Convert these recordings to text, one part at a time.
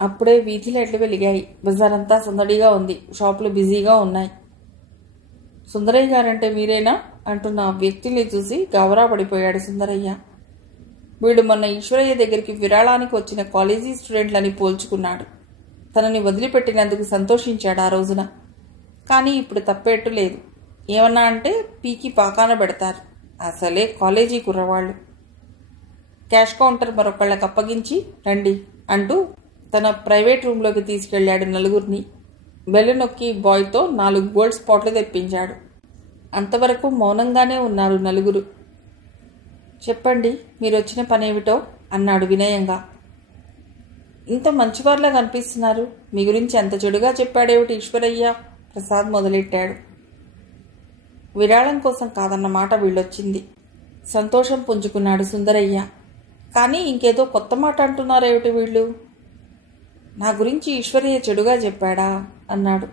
అప్పుడే వీధి లైట్లు వెలిగాయి. బజారంతా సందడిగా ఉంది. షాపులు బిజీగా ఉన్నాయి. సుందరయ్య గారంటే మీరేనా అంటున్న ఆ వ్యక్తిని చూసి గాబరా పడిపోయాడు సుందరయ్య. వీడు మొన్న ఈశ్వరయ్య దగ్గరికి విరాళానికి వచ్చిన కాలేజీ స్టూడెంట్లని పోల్చుకున్నాడు. తనని వదిలిపెట్టినందుకు సంతోషించాడు ఆ రోజున. కానీ ఇప్పుడు తప్పేట్టు లేదు. ఏమన్నా అంటే పీకి పాకాన పెడతారు. అసలే కాలేజీ కుర్రవాళ్ళు. క్యాష్ కౌంటర్ మరొకళ్ళకి అప్పగించి రండి అంటూ తన ప్రైవేట్ రూంలోకి తీసుకెళ్లాడు నలుగురిని. బెల్లు నొక్కి బాయ్తో 4 గోల్డ్ స్పాట్లు తెప్పించాడు. అంతవరకు మౌనంగానే ఉన్నారు నలుగురు. చెప్పండి, మీరొచ్చిన పనేమిటో అన్నాడు వినయంగా. ఇంత మంచివారిలా కనిపిస్తున్నారు. మీ గురించి అంత చెడుగా చెప్పాడేమిటి ఈశ్వరయ్య? ప్రసాద్ మొదలెట్టాడు. విరాళం కోసం కాదన్న మాట వీళ్ళొచ్చింది. సంతోషం పుంజుకున్నాడు సుందరయ్య. కానీ ఇంకేదో కొత్త మాట అంటున్నారేమిటి వీళ్ళు? నా గురించి ఈశ్వరయ్య చెడుగా చెప్పాడా అన్నాడు.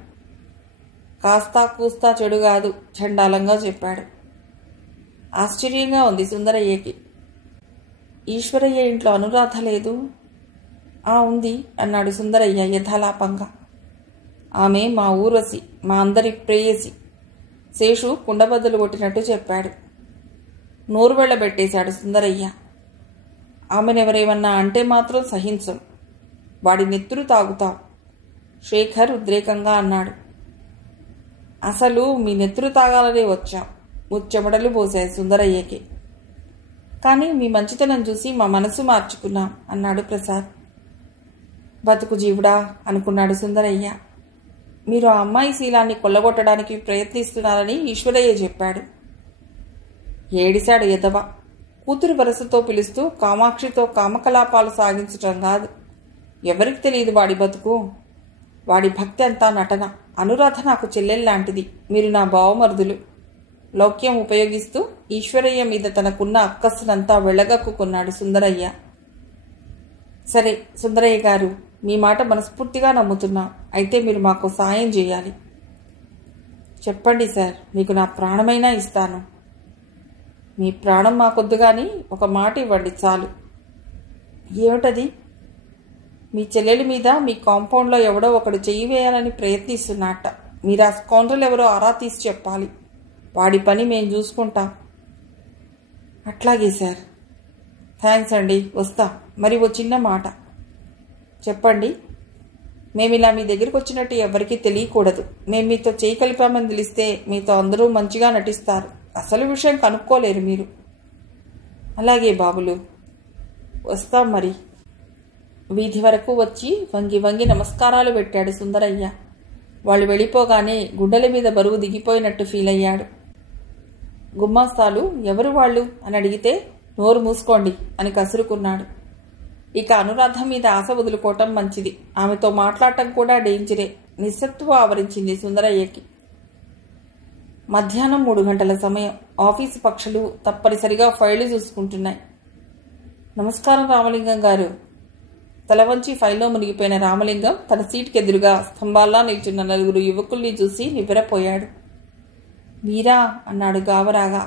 కాస్తా కూస్తా చెడు కాదు, చండాలంగా చెప్పాడు. ఆశ్చర్యంగా ఉంది సుందరయ్యకి. ఈశ్వరయ్య ఇంట్లో అనురాధ లేదు? ఉంది అన్నాడు సుందరయ్య యథాలాపంగా. ఆమె మా ఊర్వశి, మా అందరి ప్రేయసి. శేషు కుండబద్దలు కొట్టినట్టు చెప్పాడు. నోరు వెళ్ళబెట్టేశాడు సుందరయ్య. ఆమెనెవరేమన్నా అంటే మాత్రం సహించం. వాడి నెత్తురు తాగుతాం శేఖర్ ఉద్రేకంగా అన్నాడు. అసలు మీ నెత్తురు తాగాలనే వచ్చాం. ముచ్చెమటలు పోశాయి సుందరయ్యకి. కానీ మీ మంచితనం చూసి మా మనసు మార్చుకున్నాం అన్నాడు ప్రసాద్. బతుకు జీవుడా అనుకున్నాడు సుందరయ్య. మీరు ఆ అమ్మాయి శీలాన్ని కొల్లగొట్టడానికి ప్రయత్నిస్తున్నారని ఈశ్వరయ్య చెప్పాడు. ఏడిశాడు ఎదవ. కూతురు వరసతో పిలుస్తూ కామాక్షితో కామకలాపాలు సాగించటం కాదు. ఎవరికి తెలియదు వాడి బతుకు. వాడి భక్తి అంతా నటన. అనురాధ నాకు చెల్లెల్లాంటిది. మీరు నా బావమరుదులు. లౌక్యం ఉపయోగిస్తూ ఈశ్వరయ్య మీద తనకున్న అక్కస్సునంతా వెళ్ళగక్కుకున్నాడు సుందరయ్య. సరే సుందరయ్య గారు, మీ మాట మనస్ఫూర్తిగా నమ్ముతున్నా. అయితే మీరు మాకు సాయం చేయాలి. చెప్పండి సార్, మీకు నా ప్రాణమైనా ఇస్తాను. మీ ప్రాణం మాకొద్దు కానీ ఒక మాట ఇవ్వండి చాలు. ఏమిటది? మీ చెల్లెలి మీద మీ కాంపౌండ్లో ఎవడో ఒకడు చెయ్యి వేయాలని ప్రయత్నిస్తున్నట్ట. మీరు ఆ స్కౌండ్రల్ ఎవరో ఆరా తీసి చెప్పాలి. వాడి పని మేము చూసుకుంటాం. అట్లాగే సార్. థ్యాంక్స్ అండి, వస్తా. మరి ఓ చిన్న మాట చెప్పండి. మేమిలా మీ దగ్గరికి వచ్చినట్టు ఎవరికీ తెలియకూడదు. మేము మీతో చేయి కలిపామని తెలిస్తే మీతో అందరూ మంచిగా నటిస్తారు. అసలు విషయం కనుక్కోలేరు మీరు. అలాగే బాబులు, వస్తాం మరి. వీధి వరకు వచ్చి వంగి వంగి నమస్కారాలు పెట్టాడు సుందరయ్య. వాళ్ళు వెళ్ళిపోగానే గుండెల మీద బరువు దిగిపోయినట్టు ఫీల్ అయ్యాడు. గుమ్మాస్తాలు ఎవరు వాళ్ళు అని అడిగితే నోరు మూసుకోండి అని కసురుకున్నాడు. ఇక అనురాధ మీద ఆశ వదులుకోవటం మంచిది. ఆమెతో మాట్లాడటం కూడా డేంజరే. నిస్సత్తువ ఆవరించింది సుందరయ్యకి. మధ్యాహ్నం 3 గంటల సమయం. ఆఫీసు పక్షులు తప్పనిసరిగా ఫైళ్లు చూసుకుంటున్నాయి. నమస్కారం రామలింగం గారు. తల వంచి ఫైల్లో మునిగిపోయిన రామలింగం తన సీటుకి ఎదురుగా స్తంభాల్లా నిల్చున్న 4 యువకుల్ని చూసి నివ్వెరపోయాడు. మీరా అన్నాడు గాబరాగా.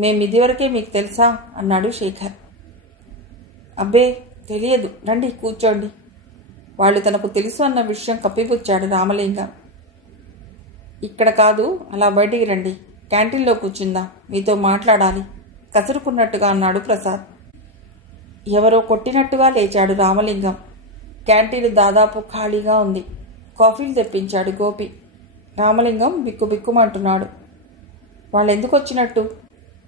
మేమిదివరకే మీకు తెలుసా అన్నాడు శేఖర్. అబ్బే తెలియదు, రండి కూర్చోండి. వాళ్ళు తనకు తెలుసు అన్న విషయం కప్పిపుచ్చాడు రామలింగం. ఇక్కడ కాదు, అలా బయటికి రండి. క్యాంటీన్లో కూర్చుందా, మీతో మాట్లాడాలి కసురుకున్నట్టుగా అన్నాడు ప్రసాద్. ఎవరో కొట్టినట్టుగా లేచాడు రామలింగం. క్యాంటీన్ దాదాపు ఖాళీగా ఉంది. కాఫీలు తెప్పించాడు గోపి. రామలింగం బిక్కుబిక్కుమంటున్నాడు. వాళ్ళెందుకు వచ్చినట్టు?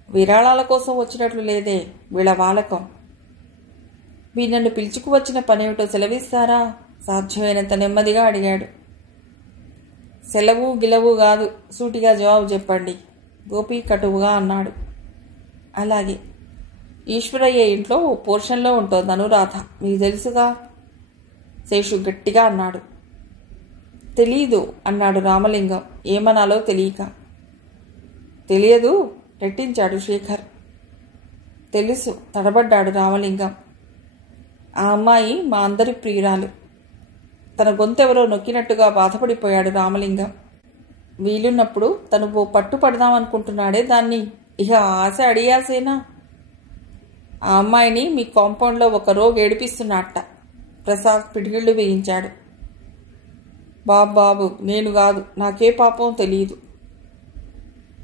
విరాళాల కోసం వచ్చినట్లు లేదే, వీళ్ళ వాలకం. వీళ్ళను పిలుచుకు వచ్చిన పనేమిటో సెలవిస్తారా? సాధ్యమైనంత నెమ్మదిగా అడిగాడు. సెలవు గిలవు కాదు, సూటిగా జవాబు చెప్పండి గోపి కటువుగా అన్నాడు. అలాగే. ఈశ్వరయ్య ఇంట్లో ఓ పోర్షన్లో ఉంటోంది అనురాధ, మీకు తెలుసుగా? శేషు గట్టిగా అన్నాడు. తెలీదు అన్నాడు రామలింగం ఏమనాలో తెలియక. తెలియదు రెట్టించాడు శేఖర్. తెలుసు తడబడ్డాడు రామలింగం. ఆ అమ్మాయి మా అందరి ప్రియురాలు. తన గొంతెవరో నొక్కినట్టుగా బాధపడిపోయాడు రామలింగం. వీలున్నప్పుడు తను ఓ పట్టు పడదామనుకుంటున్నాడే దాన్ని. ఇక ఆశ అడియాసేనా? ఆ అమ్మాయిని మీ కాంపౌండ్లో ఒక రోగ్ ఏడిపిస్తున్నట్ట. ప్రసాద్ పిడిగిళ్ళు వేయించాడు. బాబు నేను కాదు, నాకే పాపం తెలియదు.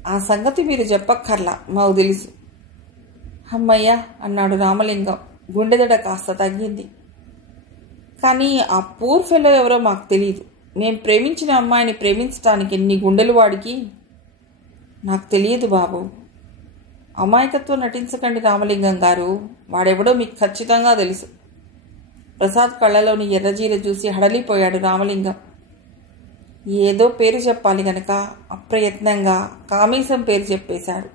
ఆ సంగతి మీరు చెప్పక్కర్లా, మాకు తెలుసు. అమ్మయ్యా అన్నాడు రామలింగం. గుండెదడ కాస్త తగ్గింది. కానీ ఆ పూర్ ఫెలో ఎవరో మాకు తెలియదు. మేం ప్రేమించిన అమ్మాయిని ప్రేమించడానికి ఎన్ని గుండెలు వాడికి నాకు తెలియదు బాబు. అమాయకత్వం నటించకండి రామలింగం గారు, వాడెవడో మీకు ఖచ్చితంగా తెలుసు. ప్రసాద్ కళ్ళలోని ఎర్రజీర చూసి హడలిపోయాడు రామలింగం. ఏదో పేరు చెప్పాలి గనక అప్రయత్నంగా కామేశం పేరు చెప్పేశాడు.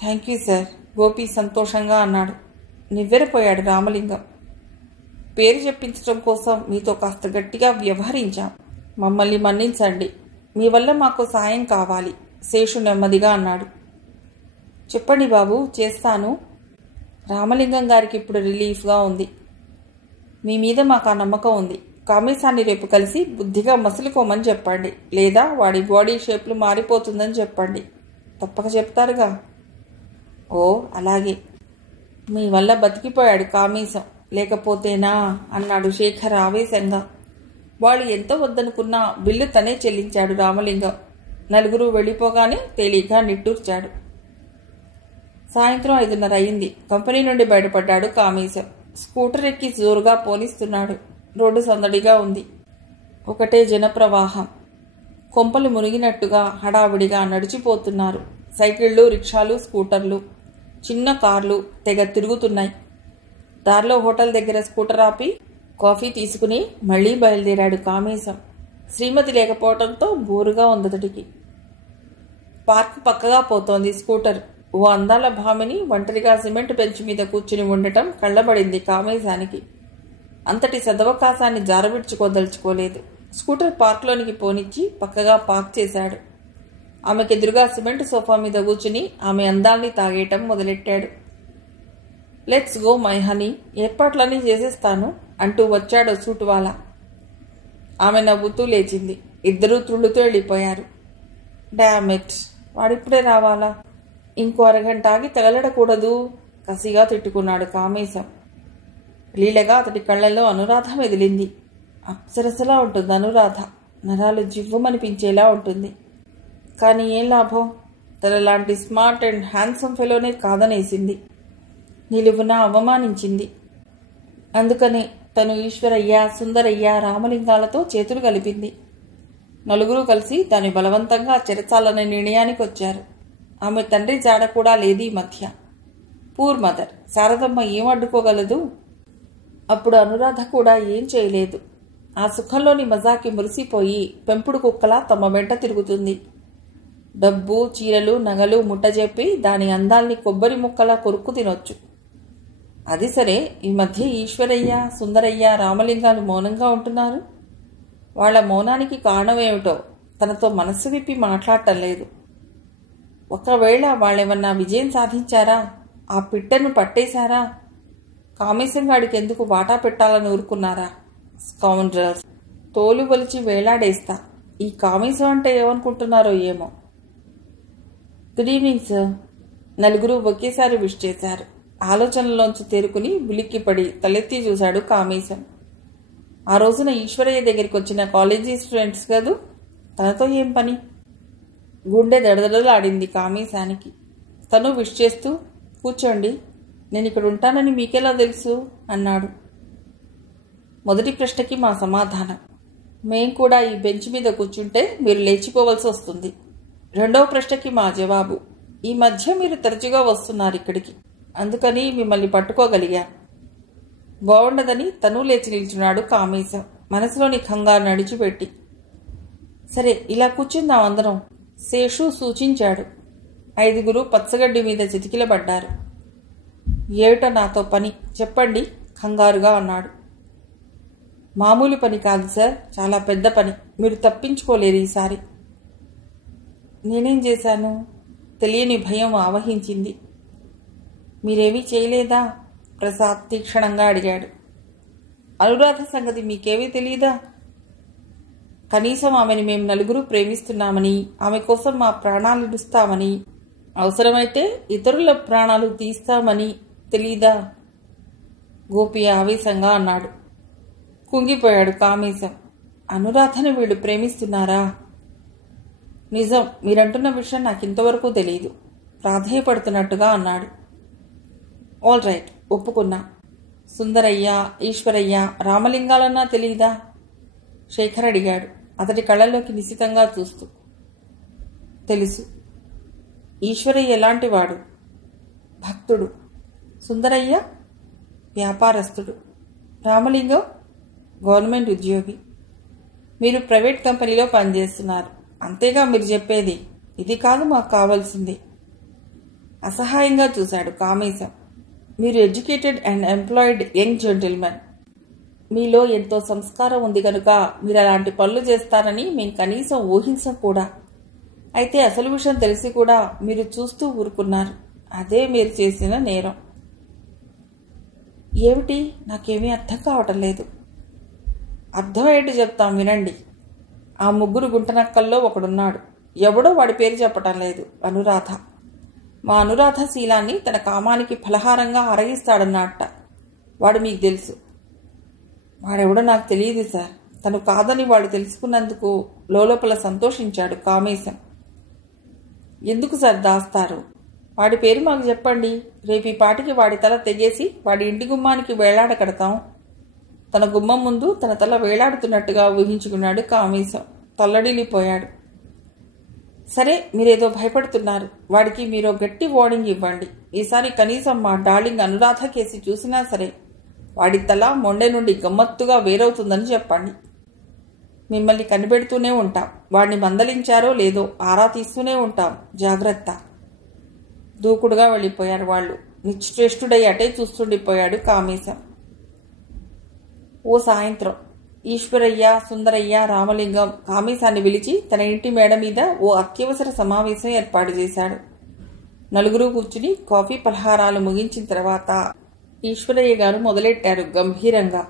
థ్యాంక్ యూ సార్, గోపి సంతోషంగా అన్నాడు. నివ్వెరపోయాడు రామలింగం. పేరు చెప్పించడం కోసం మీతో కాస్త గట్టిగా వ్యవహరించాం, మమ్మల్ని మన్నించండి. మీ వల్ల మాకు సాయం కావాలి, శేషు నెమ్మదిగా అన్నాడు. చెప్పండి బాబు, చేస్తాను. రామలింగం గారికి ఇప్పుడు రిలీఫ్గా ఉంది. మీ మీద మాకు ఆ నమ్మకం ఉంది. కామేశాన్ని రేపు కలిసి బుద్ధిగా మసులుకోమని చెప్పండి, లేదా వాడి బాడీ షేప్లు మారిపోతుందని చెప్పండి. తప్పక చెప్తారుగా. ఓ అలాగే. మీ వల్ల బతికిపోయాడు కామేశం, లేకపోతేనా అన్నాడు శేఖర్ ఆవేశంగా. వాళ్ళు ఎంతో వద్దనుకున్నా బిల్లు తనే చెల్లించాడు రామలింగం. నలుగురు వెళ్ళిపోగానే తేలిగ్గా నిట్టూర్చాడు. సాయంత్రం 5:30 అయింది. కంపెనీ నుండి బయటపడ్డాడు కామేశం. స్కూటర్ ఎక్కి జోరుగా పోనిస్తున్నాడు. రోడ్డు సందడిగా ఉంది. ఒకటే జనప్రవాహం. కొంపలు మునిగినట్టుగా హడావిడిగా నడిచిపోతున్నారు. సైకిళ్లు, రిక్షాలు, స్కూటర్లు, చిన్న కార్లు తెగ తిరుగుతున్నాయి. దారిలో హోటల్ దగ్గర స్కూటర్ ఆపి కాఫీ తీసుకుని మళ్లీ బయలుదేరాడు కామేశం. శ్రీమతి లేకపోవడంతో బోరుగా ఉందతడికి. పార్క్ పక్కగా పోతోంది స్కూటర్. ఓ అందాల భామిని ఒంటరిగా సిమెంట్ బెంచ్ మీద కూర్చుని ఉండటం కళ్ళబడింది కామేశానికి. అంతటి సదవకాశాన్ని జారవిడ్చుకోదలుచుకోలేదు. స్కూటర్ పార్క్లోనికి పోనిచ్చి పక్కగా పార్క్ చేశాడు. ఆమెకెదురుగా సిమెంట్ సోఫా మీద కూర్చుని ఆమె అందాల్ని తాగేయటం మొదలెట్టాడు. లెట్స్ గో మై హనీ, ఏర్పాట్లన్నీ చేసేస్తాను అంటూ వచ్చాడు సూటువాలా. ఆమె నవ్వుతూ లేచింది. ఇద్దరూ త్రుళ్ళుతూ వెళ్ళిపోయారు. డామెట్, వాడిప్పుడే రావాలా? ఇంకో అరగంట ఆగి తగలడకూడదు కసిగా తిట్టుకున్నాడు కామేశం. లీలగా అతడి కళ్లలో అనురాధ మెదిలింది. అప్సరసలా ఉంటుంది అనురాధ. నరాలు జివ్వుమనిపించేలా ఉంటుంది. కానీ ఏం లాభం? తనలాంటి స్మార్ట్ అండ్ హ్యాండ్సమ్ ఫెలోనే కాదనేసింది. నిలువున అవమానించింది. అందుకనే తను ఈశ్వరయ్య, సుందరయ్య, రామలింగాలతో చేతులు కలిపింది. నలుగురు కలిసి దాన్ని బలవంతంగా చెరచాలనే నిర్ణయానికి వచ్చారు. ఆమె తండ్రి జాడ కూడా లేదు ఈ మధ్య. Poor mother. శారదమ్మ ఏం అడ్డుకోగలదు? అప్పుడు అనురాధ కూడా ఏం చేయలేదు. ఆ సుఖంలోని మజాకి మురిసిపోయి పెంపుడు కుక్కలా తమ వెంట తిరుగుతుంది. డబ్బు, చీరలు, నగలు ముట్టజెప్పి దాని అందాల్ని కొబ్బరి ముక్కలా కొరుక్కు తినొచ్చు. అది సరే, ఈ మధ్య ఈశ్వరయ్య, సుందరయ్య, రామలింగాలు మౌనంగా ఉంటున్నారు. వాళ్ల మౌనానికి కారణమేమిటో తనతో మనస్సు విప్పి మాట్లాడటం లేదు. ఒకవేళ వాళ్ళేమన్నా విజయం సాధించారా? ఆ పిట్టను పట్టేశారా? కామేశంగాడికి ఎందుకు వాటా పెట్టాలని ఊరుకున్నారా? స్కౌండ్రల్స్. తోలు వలిచి వేలాడేస్తా. ఈ కామేశం అంటే ఏమనుకుంటున్నారో ఏమో. Good evening sir. నలుగురు ఒకేసారి విష్ చేశారు. ఆలోచనలోంచి తేరుకుని ఉలిక్కిపడి తలెత్తి చూశాడు కామేశం. ఆ రోజున ఈశ్వరయ్య దగ్గరికి వచ్చిన కాలేజీ స్టూడెంట్స్ కదూ, తనతో ఏం పని? గుండె దడదడలాడింది కామేశానికి. తను విష్ చేస్తూ, కూర్చోండి, నేను ఇక్కడ ఉంటానని మీకెలా తెలుసు అన్నాడు. మొదటి ప్రశ్నకి మా సమాధానం. మేం కూడా ఈ బెంచ్ మీద కూర్చుంటే మీరు లేచిపోవలసి వస్తుంది. రెండవ ప్రశ్నకి మా జవాబు. ఈ మధ్య మీరు తరచుగా వస్తున్నారు ఇక్కడికి, అందుకని మిమ్మల్ని పట్టుకోగలిగా. బాగుండదని తను లేచి నిల్చున్నాడు కామేశం, మనసులోని కంగారు నడిచిపెట్టి. సరే, ఇలా కూర్చుందాం అందరం, శేషు సూచించాడు. 5 పచ్చగడ్డి మీద చితికిలబడ్డారు. ఏమిటో నాతో పని చెప్పండి కంగారుగా అన్నాడు. మామూలు పని కాదు సార్, చాలా పెద్ద పని. మీరు తప్పించుకోలేరు ఈసారి. నేనేం చేశాను? తెలియని భయం ఆవహించింది. మీరేమీ చేయలేదా? ప్రసాద్ తీక్షణంగా అడిగాడు. అనురాధ సంగతి మీకేమీ తెలియదా? కనీసం ఆమెని మేము నలుగురు ప్రేమిస్తున్నామని, ఆమె కోసం మా ప్రాణాలు ఇడుస్తామని, అవసరమైతే ఇతరుల ప్రాణాలు తీస్తామని తెలీదా? గోపి ఆవేశంగా అన్నాడు. కుంగిపోయాడు కామేశం. అనురాధని వీళ్ళు ప్రేమిస్తున్నారా? నిజం, మీరంటున్న విషయం నాకింతవరకు తెలియదు ప్రాధేయపడుతున్నట్టుగా అన్నాడు. ఆల్ రైట్, ఒప్పుకున్నా. సుందరయ్య, ఈశ్వరయ్య, రామలింగాలన్నా తెలియదా? శేఖర్ అడిగాడు అతడి కళ్ళల్లోకి నిశితంగా చూస్తూ. తెలుసు. ఈశ్వరయ్య ఎలాంటివాడు? భక్తుడు. సుందరయ్య వ్యాపారస్తుడు. రామలింగం గవర్నమెంట్ ఉద్యోగి. మీరు ప్రైవేట్ కంపెనీలో పనిచేస్తున్నారు, అంతేగా మీరు చెప్పేది? ఇది కాదు మాకు కావాల్సింది. అసహాయంగా చూశాడు కామేశం. మీరు educated and employed young gentlemen. మీలో ఎంతో సంస్కారం ఉంది కనుక మీరు అలాంటి పనులు చేస్తారని మేము కనీసం ఊహించం కూడా. అయితే అసలు విషయం తెలిసి కూడా మీరు చూస్తూ ఊరుకున్నారు. అదే మీరు చేసిన నేరం. ఏమిటి? నాకేమీ అర్థం కావటం లేదు. అర్థమయ్యేట్టు చెప్తాం వినండి. ఆ ముగ్గురు గుంటనక్కల్లో ఒకడున్నాడు. ఎవడో వాడి పేరు చెప్పటం లేదు. అనురాధ. మా అనురాధ శీలాన్ని తన కామానికి ఫలహారంగా అరగిస్తాడన్నట్ట. వాడు మీకు తెలుసు. వాడెవడో నాకు తెలియదు సార్. తను కాదని వాడు తెలుసుకున్నందుకు లోపల సంతోషించాడు కామేశం. ఎందుకు సార్ దాస్తారు? వాడి పేరు మాకు చెప్పండి. రేపు ఈ పాటికి వాడి తల తెగేసి వాడి ఇంటి గుమ్మానికి వేలాడ కడతాం. తన గుమ్మం ముందు తన తల వేలాడుతున్నట్టుగా ఊహించుకున్నాడు కామేశం. తల్లడిల్లిపోయాడు. సరే, మీరేదో భయపడుతున్నారు. వాడికి మీరు గట్టి వార్నింగ్ ఇవ్వండి. ఈసారి కనీసం మా డార్లింగ్ అనురాధ కేసి చూసినా సరే వాడి తల మొండె నుండి గమ్మత్తుగా వేరవుతుందని చెప్పండి. మిమ్మల్ని కనిపెడుతూనే ఉంటాం. వాడిని మందలించారో లేదో ఆరా తీస్తూనే ఉంటాం. జాగ్రత్త. దూకుడుగా వెళ్ళిపోయారు వాళ్ళు. నిశ్చేష్టుడై అటే చూస్తుండిపోయాడు కామేశం. ఓ సాయంత్రం ఈశ్వరయ్య, సుందరయ్య, రామలింగం కామేశాన్ని పిలిచి తన ఇంటి మేడ మీద ఓ అత్యవసర సమావేశం ఏర్పాటు చేశాడు. నలుగురు కూర్చుని కాఫీ పలహారాలు ముగించిన తర్వాత ఈశ్వరయ్య గారు మొదలెట్టారు గంభీరంగా.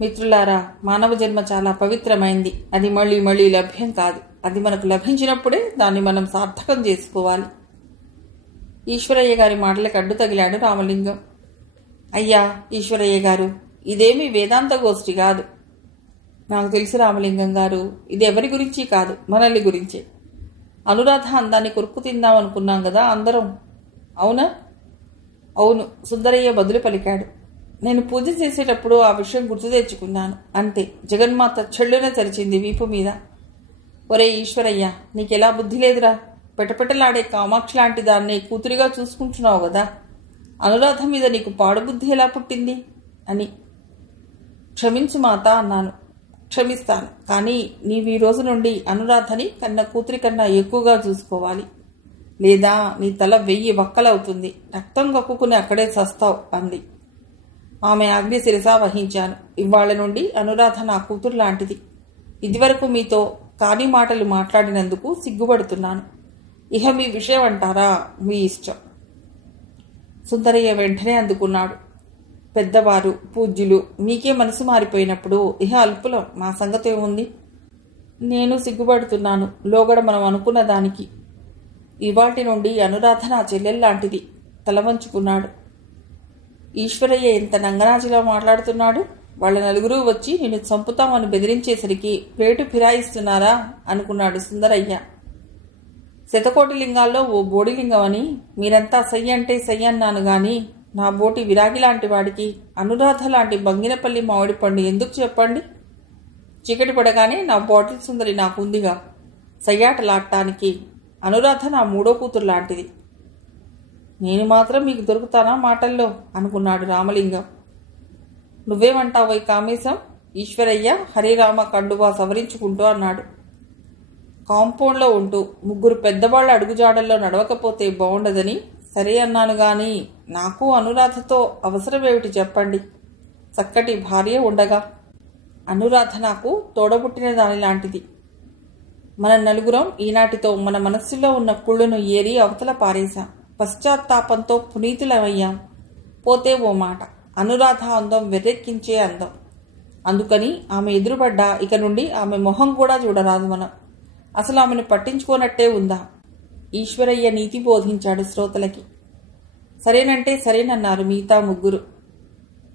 మిత్రులారా, మానవ జన్మ చాలా పవిత్రమైంది. అది మళ్ళీ మళ్ళీ లభ్యం కాదు. అది మనకు లభించినప్పుడే దాన్ని మనం సార్థకం చేసుకోవాలి. ఈశ్వరయ్య గారి మాటలకు అడ్డు తగిలాడు రామలింగం. అయ్యా ఈశ్వరయ్య గారు, ఇదేమీ వేదాంత గోష్ఠి కాదు. నాకు తెలుసు రామలింగం గారు, ఇది ఎవరి గురించి కాదు, మనల్ని గురించే. అనురాధ అందాన్ని కొరుక్కు తిందాం అనుకున్నాం కదా అందరం. అవునా? అవును, సుందరయ్య బదులు పలికాడు. నేను పూజ చేసేటప్పుడు ఆ విషయం గుర్తు తెచ్చుకున్నాను. అంతే. జగన్మాత చెళ్ళున తెరిచింది వీపు మీద. ఒరే ఈశ్వరయ్య, నీకెలా బుద్ధి లేదురా? పెటపెటలాడే కామాక్షి లాంటి దాన్ని కూతురిగా చూసుకుంటున్నావు కదా. అనురాధ మీద నీకు పాడుబుద్ధి ఎలా పుట్టింది అని. క్షమించు మాత అన్నాను. క్షమిస్తాను, కానీ నీవు ఈ రోజు నుండి అనురాధని కన్న కూతురి కన్నా ఎక్కువగా చూసుకోవాలి. లేదా నీ తల 1000 వక్కలవుతుంది. రక్తం కక్కుకుని అక్కడే చస్తావు అంది. ఆమె ఆజ్ఞ శిరసా వహించాను. ఇవాళ నుండి అనురాధ నా కూతురు లాంటిది. ఇదివరకు మీతో కాని మాటలు మాట్లాడినందుకు సిగ్గుపడుతున్నాను. ఇహ మీ విషయం అంటారా? మీ ఇష్టం. సుందరయ్య వెంటనే అందుకున్నాడు. పెద్దవారు, పూజ్యులు, మీకే మనసు మారిపోయినప్పుడు ఇహ అల్పులం, మా సంగతి ఏముంది? నేను సిగ్గుపడుతున్నాను. లోగడ మనం అనుకున్న దానికి. ఇవాటి నుండి అనురాధ నా చెల్లెల్లాంటిది. తలవంచుకున్నాడు. ఈశ్వరయ్య ఎంత నంగనాచిగా మాట్లాడుతున్నాడు. వాళ్ళ నలుగురు వచ్చి నిన్ను చంపుతామని బెదిరించేసరికి ప్లేటు ఫిరాయిస్తున్నారా అనుకున్నాడు సుందరయ్య. శతకోటి లింగాల్లో ఓ బోడిలింగం అని మీరంతా సయ్య అంటే సయ్య అన్నాను గాని నా బోటి విరాగి లాంటి వాడికి అనురాధ లాంటి బంగినపల్లి మామిడి పండు ఎందుకు చెప్పండి? చీకటి పడగానే నా బాటిల్ సుందరి నాకుందిగా. సయ్యాటలాడటానికి అనురాధ నా 3వ కూతురు లాంటిది. నేను మాత్రం మీకు దొరుకుతానా మాటల్లో అనుకున్నాడు రామలింగం. నువ్వేమంటావో కామేశం? ఈశ్వరయ్య హరిరామ కండువా సవరించుకుంటూ అన్నాడు. కాంపౌండ్లో ఉంటూ 3 పెద్దవాళ్ల అడుగుజాడల్లో నడవకపోతే బాగుండదని సరే అన్నాను గాని నాకు అనురాధతో అవసరమేమిటి చెప్పండి? చక్కటి భార్య ఉండగా. అనురాధ నాకు తోడబుట్టిన దాని లాంటిది. మన నలుగురం ఈనాటితో మన మనస్సులో ఉన్న కుళ్ళును ఏరి అవతల పారేశాం. పశ్చాత్తాపంతో పునీతులమయ్యాం. పోతే ఓ మాట, అనురాధ అందం వెర్రెక్కించే అందం. అందుకని ఆమె ఎదురుపడ్డా ఇక నుండి ఆమె మొహం కూడా చూడరాదు మనం. అసలు ఆమెను పట్టించుకోనట్టే ఉందా? ఈశ్వరయ్య నీతి బోధించాడు శ్రోతలకి. సరేనంటే సరేనన్నారు మిగతా 3.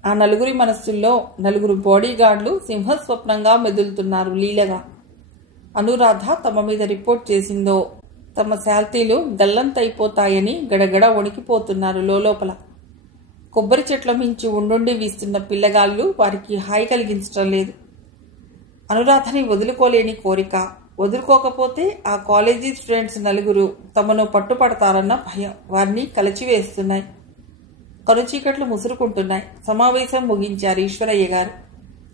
ఆ నలుగురి మనస్సుల్లో నలుగురు బాడీగార్డులు సింహస్వప్నంగా మెదులుతున్నారు లీలగా. అనురాధ తమ మీద రిపోర్ట్ చేసిందో తమ శాల్తీలు గల్లంతైపోతాయని గడగడ వణికిపోతున్నారు లోపల. కొబ్బరి చెట్ల మించి ఉండుండి వీస్తున్న పిల్లగాళ్ళు వారికి హాయి కలిగించటం లేదు. అనురాధని వదులుకోలేని కోరిక, వదులుకోకపోతే ఆ కాలేజీ స్టూడెంట్స్ నలుగురు తమను పట్టుపడతారన్న భయం వారిని కలచివేస్తున్నాయి. కనుచీకట్లు ముసురుకుంటున్నాయి. సమావేశం ముగించారు ఈశ్వరయ్య గారు.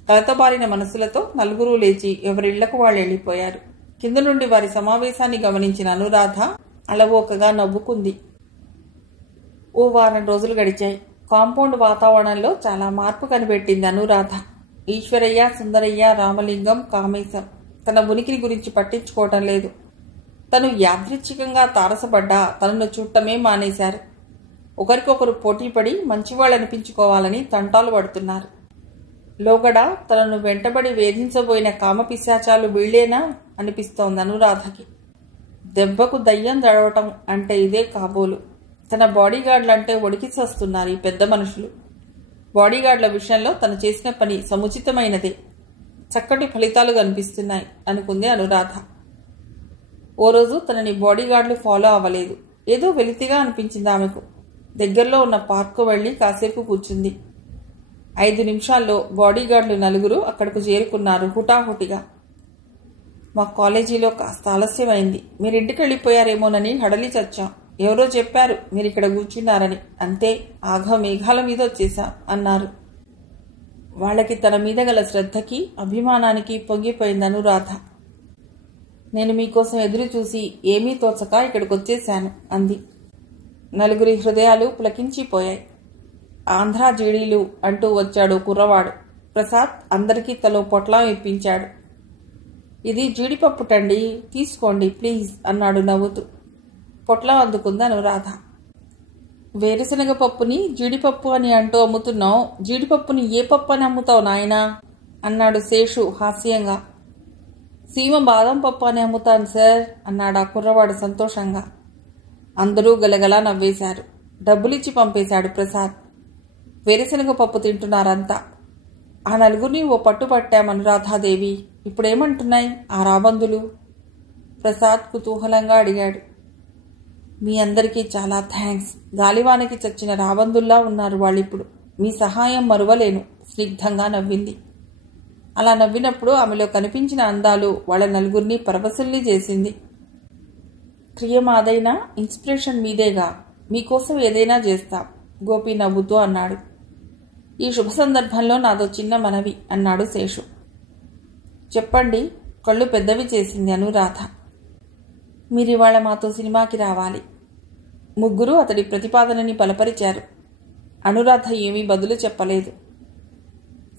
కలతబారిన మనసులతో నలుగురు లేచి ఎవరిళ్లకు వాళ్ళు వెళ్ళిపోయారు. కింద నుండి వారి సమావేశాన్ని గమనించిన అనురాధ అలవోకగా నవ్వుకుంది. ఓ వారం రోజులు గడిచాయి. కాంపౌండ్ వాతావరణంలో చాలా మార్పు కనిపెట్టింది అనురాధ. ఈశ్వరయ్య, సుందరయ్య, రామలింగం, కామేశం తన ఉనికిని గురించి పట్టించుకోవటం లేదు. తను యాదృచ్ఛికంగా తారసపడ్డా తనను చూడటమే మానేశారు. ఒకరికొకరు పోటీపడి మంచివాళ్ళనిపించుకోవాలని తంటాలు పడుతున్నారు. లోగడ తనను వెంటబడి వేధించబోయిన కామపిశాచాలు వీళ్లేనా అనిపిస్తోంది అనురాధకి. దెబ్బకు దయ్యం దడవటం అంటే ఇదే కాబోలు. తన బాడీగార్డులంటే వణికి చస్తున్నారు ఈ పెద్ద మనుషులు. బాడీగార్డుల విషయంలో తను చేసిన పని సముచితమైనదే, చక్కటి ఫలితాలు కనిపిస్తున్నాయి అనుకుంది అనురాధ. ఓ రోజు తనని బాడీగార్డులు ఫాలో అవ్వలేదు. ఏదో వెలితిగా అనిపించింది ఆమెకు. దగ్గరలో ఉన్న పార్కు వెళ్లి కాసేపు కూర్చుంది. 5 నిమిషాల్లో బాడీగార్డులు నలుగురు అక్కడకు చేరుకున్నారు హుటాహుటిగా. మా కాలేజీలో కాస్త ఆలస్యమైంది, మీరింటికి వెళ్ళిపోయారేమోనని హడలి చచ్చాం. ఎవరో చెప్పారు మీరిక్కడ కూర్చున్నారని, అంతే ఆఘ మేఘాల మీద వచ్చేశాం అన్నారు. వాళ్ళకి తన మీద గల శ్రద్ధకి అభిమానానికి పొంగిపోయింది అనురాధ. నేను మీకోసం ఎదురు చూసి ఏమీ తోచక ఇక్కడికొచ్చేశాను అంది. నలుగురి హృదయాలు పులకించిపోయాయి. ఆంధ్రా జీడీలు అంటూ వచ్చాడు కుర్రవాడు. ప్రసాద్ అందరికీ తలో పొట్లం ఇప్పించాడు. ఇది జీడిపప్పుటండి, తీసుకోండి ప్లీజ్ అన్నాడు నవ్వుతూ. పొట్లం అందుకుంది అనురాధ. వేరుశనగ పప్పుని జీడిపప్పు అని అంటూ అమ్ముతున్నావు, జీడిపప్పుని ఏ పప్పు అని అమ్ముతావు నాయనా అన్నాడు శేషు హాస్యంగా. సీమ బాదం పప్పు అని అమ్ముతాను సార్ అన్నాడు ఆ కుర్రవాడు సంతోషంగా. అందరూ గలగలా నవ్వేశారు. డబ్బులిచ్చి పంపేశాడు ప్రసాద్. వేరుశనగ పప్పు తింటున్నారంతా. ఆ నలుగురిని ఓ పట్టుపట్టాం అనురాధాదేవి. ఇప్పుడేమంటున్నాయి ఆ రాబందులు? ప్రసాద్ కుతూహలంగా అడిగాడు. మీ అందరికీ చాలా థ్యాంక్స్. గాలివానకి చచ్చిన రాబందుల్లా ఉన్నారు వాళ్ళిప్పుడు. మీ సహాయం మరువలేను స్నిగ్ధంగా నవ్వింది. అలా నవ్వినప్పుడు ఆమెలో కనిపించిన అందాలు వాళ్ళ నలుగురిని పరవశుల్ని చేసింది. క్రియ మాదైనా ఇన్స్పిరేషన్ మీదేగా, మీకోసం ఏదైనా చేస్తాం గోపి నవ్వుతూ అన్నాడు. ఈ శుభ సందర్భంలో నాదో చిన్న మనవి అన్నాడు శేషు. చెప్పండి కళ్ళు పెద్దవి చేసింది అనురాధ. మీరివాళ మాతో సినిమాకి రావాలి. ముగ్గురు అతడి ప్రతిపాదనని బలపరిచారు. అనురాధ ఏమీ బదులు చెప్పలేదు.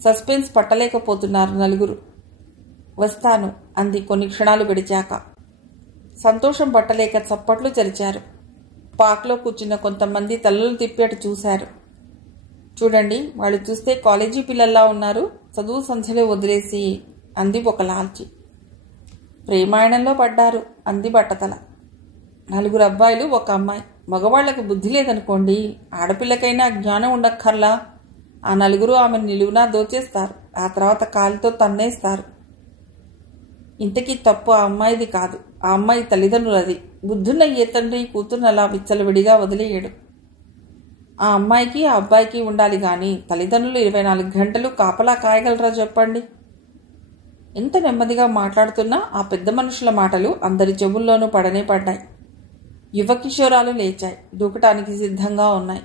సస్పెన్స్ పట్టలేకపోతున్నారు నలుగురు. వస్తాను అంది కొన్ని క్షణాలు గడిచాక. సంతోషం పట్టలేక చప్పట్లు చరిచారు. పార్క్లో కూర్చున్న కొంతమంది తలలు తిప్పి అటు చూశారు. చూడండి వాళ్ళు చూస్తే కాలేజీ పిల్లల్లా ఉన్నారు, చదువు సంధ్యలో వదిలేసి అంది ఒక లాల్చి. ప్రేమాయణంలో పడ్డారు అంది బట్టతల. 4 అబ్బాయిలు 1 అమ్మాయి. మగవాళ్లకు బుద్ధి లేదనుకోండి, ఆడపిల్లకైనా జ్ఞానం ఉండక్కర్లా. ఆ నలుగురు ఆమెను నిలువునా దోచేస్తారు, ఆ తర్వాత కాలితో తన్నేస్తారు. ఇంతకీ తప్పు ఆ అమ్మాయిది కాదు, ఆ అమ్మాయి తల్లిదండ్రులది. బుద్ధున్న ఏ తండ్రి కూతుర్ని అలా విచ్చలవిడిగా వదిలేయడు. ఆ అమ్మాయికి ఆ అబ్బాయికి ఉండాలి గాని తల్లిదండ్రులు 24 గంటలు కాపలా కాయగలరా చెప్పండి. ఎంత నెమ్మదిగా మాట్లాడుతున్నా ఆ పెద్ద మనుషుల మాటలు అందరి చెవుల్లోనూ పడనే పడ్డాయి. యువకిషోరాలు లేచాయి, దూకటానికి సిద్ధంగా ఉన్నాయి.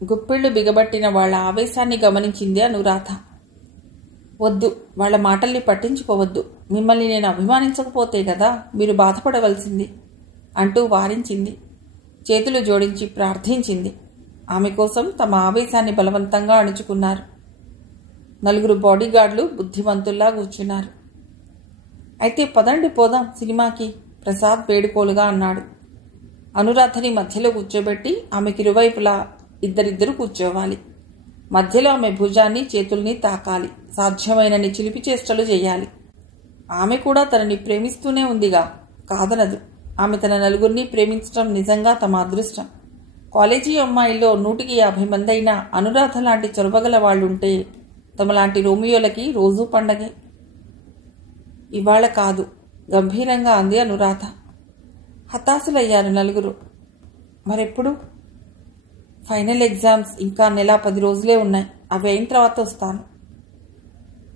గుప్పిళ్లు బిగబట్టిన వాళ్ల ఆవేశాన్ని గమనించింది అనురాధ. వద్దు, వాళ్ల మాటల్ని పట్టించుకోవద్దు. మిమ్మల్ని నేను అభిమానించకపోతే కదా మీరు బాధపడవలసింది అంటూ వారించింది. చేతులు జోడించి ప్రార్థించింది. ఆమె కోసం తమ ఆవేశాన్ని బలవంతంగా అణుచుకున్నారు. 4 బాడీగార్డులు బుద్ధిమంతుల్లా కూర్చున్నారు. అయితే పదండి పోదాం సినిమాకి ప్రసాద్ వేడుకోలుగా అన్నాడు. అనురాధని మధ్యలో కూర్చోబెట్టి ఆమెకి ఇరువైపులా ఇద్దరిద్దరు కూర్చోవాలి. మధ్యలో ఆమె భుజాన్ని చేతుల్ని తాకాలి. సాధ్యమైనన్ని చిలిపి చేష్టలు చేయాలి. ఆమె కూడా తనని ప్రేమిస్తూనే ఉందిగా, కాదనదు. ఆమె తన నలుగురిని ప్రేమించడం నిజంగా తమ అదృష్టం. కాలేజీ అమ్మాయిల్లో 150 మంది అయినా అనురాధ లాంటి చొరవగల వాళ్ళుంటే తమలాంటి రోమియోలకి రోజూ పండగే. ఇవాళ కాదు, గంభీరంగా అంది అనురాధ. హతాశులయ్యారు నలుగురు. మరెప్పుడు? ఫైనల్ ఎగ్జామ్స్ ఇంకా నెల 10 రోజులే ఉన్నాయి. అవి అయిన తర్వాత వస్తాను.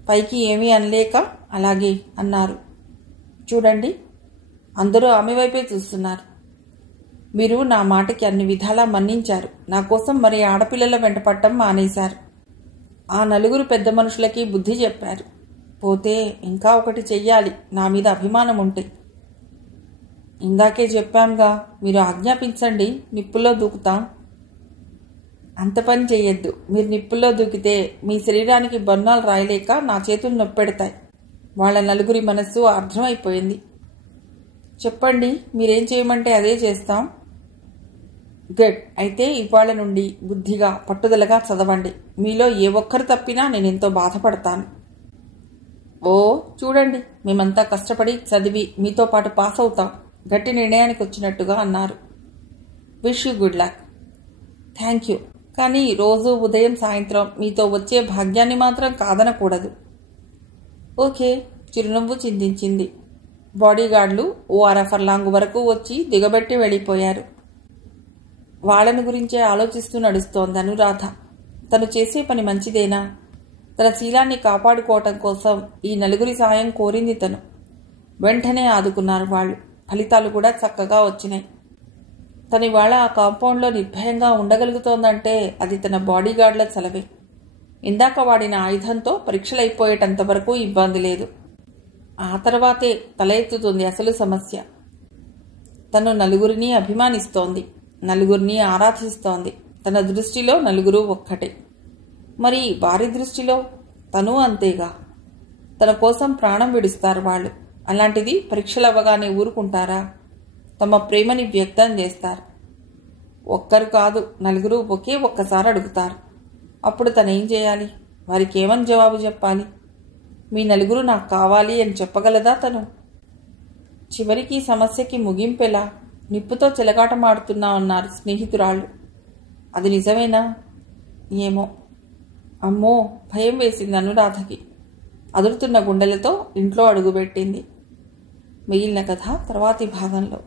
పైకి ఏమీ అనలేక అలాగే అన్నారు. చూడండి, అందరూ ఆమె వైపే చూస్తున్నారు. మీరు నా మాటకి అన్ని విధాలా మన్నించారు. నా కోసం మరి ఆడపిల్లల వెంటపడటం మానేశారు. ఆ నలుగురు పెద్ద మనుషులకి బుద్ధి చెప్పారు. పోతే ఇంకా ఒకటి చెయ్యాలి, నా మీద అభిమానం ఉంటే. ఇందాకే చెప్పాంగా, మీరు ఆజ్ఞాపించండి, నిప్పుల్లో దూకుతాం. అంత పని చెయ్యొద్దు. మీరు నిప్పుల్లో దూకితే మీ శరీరానికి బొన్నాలు రాయలేక నా చేతులు నొప్పెడతాయి. వాళ్ళ నలుగురి మనస్సు అర్థమైపోయింది. చెప్పండి, మీరేం చేయమంటే అదే చేస్తాం. గుడ్. అయితే ఇవాళ నుండి బుద్ధిగా పట్టుదలగా చదవండి. మీలో ఏ ఒక్కరు తప్పినా నేనెంతో బాధపడతాను. ఓ చూడండి, మేమంతా కష్టపడి చదివి మీతో పాటు పాస్ అవుతాం. గట్టి నిర్ణయానికి వచ్చినట్టుగా అన్నారు. Wish you good luck. Thank you. కానీ రోజు ఉదయం సాయంత్రం మీతో వచ్చే భాగ్యాన్ని మాత్రం కాదనకూడదు. ఓకే, చిరునవ్వు చిందించింది. బాడీగార్డులు ఓ అరఫర్లాంగు వరకు వచ్చి దిగబెట్టి వెళ్ళిపోయారు. వాళ్ళని గురించే ఆలోచిస్తూ నడుస్తోంది అనురాధ. తను చేసే పని మంచిదేనా? తన శీలాన్ని కాపాడుకోవటం కోసం ఈ నలుగురి సాయం కోరింది తను. వెంటనే ఆదుకున్నారు వాళ్ళు. ఫలితాలు కూడా చక్కగా వచ్చినాయి. తను ఇవాళ ఆ కాంపౌండ్లో నిర్భయంగా ఉండగలుగుతోందంటే అది తన బాడీగార్డుల చలవే. ఇందాక వాడిన ఆయుధంతో పరీక్షలైపోయేటంత వరకు ఇబ్బంది లేదు. ఆ తర్వాతే తల ఎత్తుతుంది అసలు సమస్య. తను నలుగురిని అభిమానిస్తోంది, నలుగురిని ఆరాధిస్తోంది. తన దృష్టిలో నలుగురు ఒక్కటే. మరి వారి దృష్టిలో తను అంతేగా. తన కోసం ప్రాణం విడుస్తారు వాళ్ళు. అలాంటిది పరీక్షలు అవ్వగానే ఊరుకుంటారా? తమ ప్రేమని వ్యక్తం చేస్తారు. ఒక్కరు కాదు, నలుగురు ఒకే ఒక్కసారి అడుగుతారు. అప్పుడు తనేం చేయాలి? వారికి ఏమని జవాబు చెప్పాలి? మీ నలుగురు నాకు కావాలి అని చెప్పగలదా తను? చివరికి సమస్యకి ముగింపెలా? నిప్పుతో చెలగాటమాడుతున్నామన్నారు స్నేహితురాళ్ళు. అది నిజమేనా? ఏమో. అమ్మో, భయం వేసింది అనురాధకి. అదురుతున్న గుండెలతో ఇంట్లో అడుగుపెట్టింది. మిగిలిన కథ తర్వాతి భాగంలో.